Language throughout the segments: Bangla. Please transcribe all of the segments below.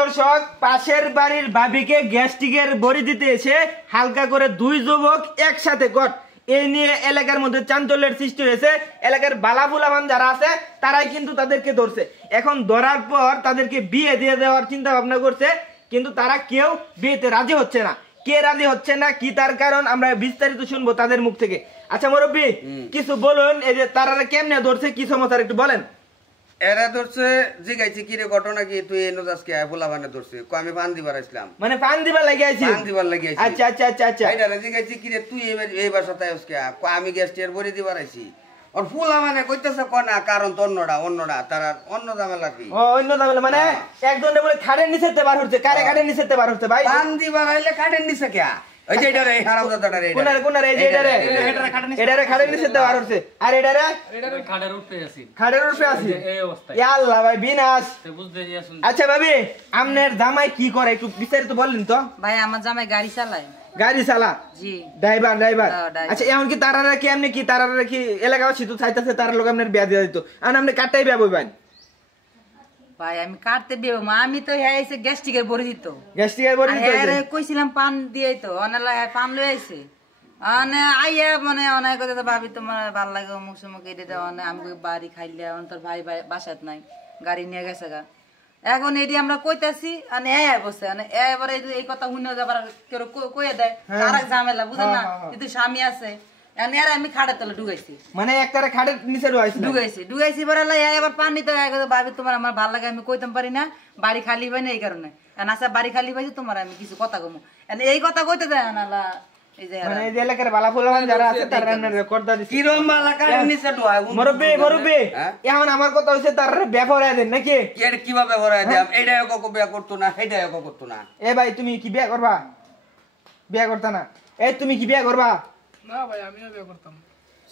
দর্শক, পাশের বাড়ির ভাবিকে গ্যাস্ট্রিকের বড়ি দিতে এসে হালকা করে দুই যুবক একসাথে কট, এই নিয়ে এলাকার মধ্যে চাঞ্চল্যের সৃষ্টি হয়েছে। এলাকার বালাফুলামান যারা আছে তারাই কিন্তু তাদেরকে ধরছে। এখন ধরার পর তাদেরকে বিয়ে দিয়ে দেওয়ার চিন্তা ভাবনা করছে, কিন্তু তারা কেউ বিয়েতে রাজি হচ্ছে না। কে রাজি হচ্ছে না, কি তার কারণ, আমরা বিস্তারিত শুনবো তাদের মুখ থেকে। আচ্ছা মুরব্বী, কিছু বলুন, এই যে তারা কেমনে ধরছে, কি সমস্যা একটু বলেন। এরা ধরছে জিগাইছে কি রে ঘটনা কি, তুই এনো আজকে পোলা বানা ধরছে, আমি পান দিবার আসলাম, মানে পান দিবার লাগি আইছি, পান দিবার লাগি আইছি। আচ্ছা আচ্ছা আচ্ছা আচ্ছা, এটা জিগাইছে কি রে তুই এই বাসাতে আজকে, আমি গ্যাস্টের বড়ি দিবার আইছি। আর পোলা মানে কইতেছে কোনা কারণ তো অন্যরা তারা অন্য ঝামেলা কি। ও অন্য ঝামেলা মানে একজনে বলে খাটের নিচেতে বার হচ্ছে, কারে খাটের নিচেতে বার হচ্ছে ভাই? পান দিবার আইলে খাটের নিচে কে? ওই যে এটারে হারামজাদাটা রে, কোনারে এই যে এটারে খাটের নিচেতে বার হচ্ছে, আর এটারে খাটের উপরে আছি, খাটের উপরে আছে এই অবস্থায়। ইয়া আল্লাহ ভাই বিনাশ। বুঝতে আসুন। আচ্ছা ভাবি, আপনার জামাই কি করে একটু বিস্তারিত বললেন তো? ভাই আমার জামাই গাড়ি চালায়। গাড়ি চালা? জি, ড্রাইভার। ড্রাইভার। আচ্ছা এমন কি তারারা কি আপনি কি তারারা কি এলাকাবাসী তো চাইতেছে তার লোক আপনার বিয়া দিয়ে দিত, আর আপনি কাটটাই বিয়া বইবেন? ভাই আমি কাটতে দিব মা, আমি তো এসে গ্যাস্ট্রিকের বড়ি দিত, গ্যাস্ট্রিকের বড়ি দিত। কইছিলাম পান দিয়ে তো অনেলা পান লই আইছে, মানে আইয়া মানে অনেক কথা ভাবি তোমার ভাল লাগে অমুক সমুক এটা অনেক, আমি বাড়ি খাইলে তোর ভাই বাসাত নাই, গাড়ি নিয়ে গেছে গা। এখন এটি আমরা কইতাছি মানে বসে মানে এবারে এই কথা শুনে যাবার কেউ কইয়া দেয় আর এক ঝামেলা, বুঝেন না? কিন্তু স্বামী আছে আমি খাটের তলে ঢুকাইছি, মানে একটা খাটের নিচে ঢুকাইছি পরে এবার পানি তো ভাবি তোমার আমার ভাল লাগে, আমি কইতাম পারি না, বাড়ি খালি পাই না এই কারণে। আচ্ছা বাড়ি খালি পাইছি তোমার আমি কিছু কথা কমু, এই কথা কইতে দেয় না। আমার কথা হচ্ছে তার ব্যবহার দেন নাকি? কিভাবে এটা বিয়া করতো না, এটা করতো না। এ ভাই তুমি কি বিয়া করবা? বিয়া করতা না? এই তুমি কি বিয়া করবা? না ভাই আমিও বিয়ে করতাম।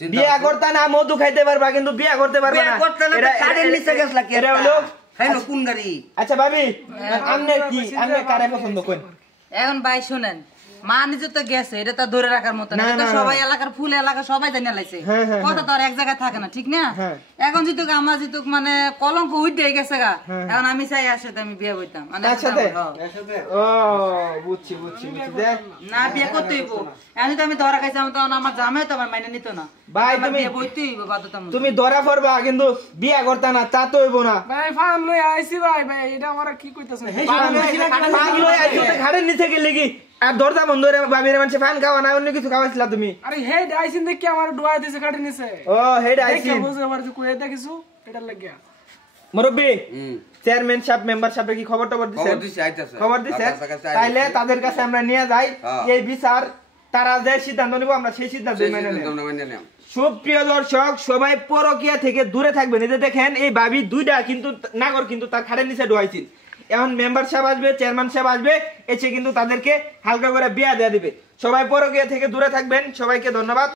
বিয়া করতা না, মধু খাইতে পারবা কিন্তু বিয়া করতে পারবা না। কোন গাড়ি? আচ্ছা ভাবি, আপনি কারে পছন্দ করেন? এখন ভাই শুনেন, মানুষ তো গেছে এটা তো ধরে রাখার মতো না, সবাই এলাকার ফুল এলাকা সবাই জানিয়ে লাইছে, কথা তো আর এক জায়গায় থাকে না, ঠিক না? এখন যেহেতু আমার যেহেতু মানে কলঙ্ক উঠে গেছে গা, এখন আমি চাই আসলে আমি বিয়ে বইতাম না, বিয়ে করতে হইব। এখন যদি আমি ধরা খাইছিলাম তখন আমার জামাই তো আমার মাইনে নিত না ভাই, তুমি বইতে হইব বাধ্যতামূলক। তুমি ধরা পড়বা কিন্তু বিয়ে করতা না, তা তো হইব না ভাই। ফান লই আইছি ভাই, এটা আমরা কি কইতাছেন? ঘাড়ের নিচে গেলে কি আর দরজা বন্ধ রে বাবির মানুষ ফান খাওয়া না, অন্য কিছু খাওয়াইছিলা তুমি? আরে হেড আইছিন দেখি আমার ডুয়াই দিছে কাটি নিছে। ও হেড আইছিন বুঝে আমার যে কই এটা কিছু এটা লাগিয়া। মুরব্বি চেয়ারম্যান সাহেব মেম্বার সাহেব কি খবর দিছে? খবর দিছে, তাইলে তাদের কাছে আমরা নিয়ে যাই, এই বিচার তারা যে সিদ্ধান্ত নিব আমরা সেই সিদ্ধান্ত মেনে নেব। সুপ্রিয় দর্শক, সবাই পরকিয়া থেকে দূরে থাকবেন। এই যে দেখেন এই ভাবি দুইটা কিন্তু নাগর কিন্তু তার খাটের নিচে ঢুকাইছিল। এখন মেম্বার সাহেব আসবে, চেয়ারম্যান সাহেব আসবে, এসে কিন্তু তাদেরকে হালকা করে বিয়া দেয়া দিবে। সবাই পরকিয়া থেকে দূরে থাকবেন। সবাইকে ধন্যবাদ।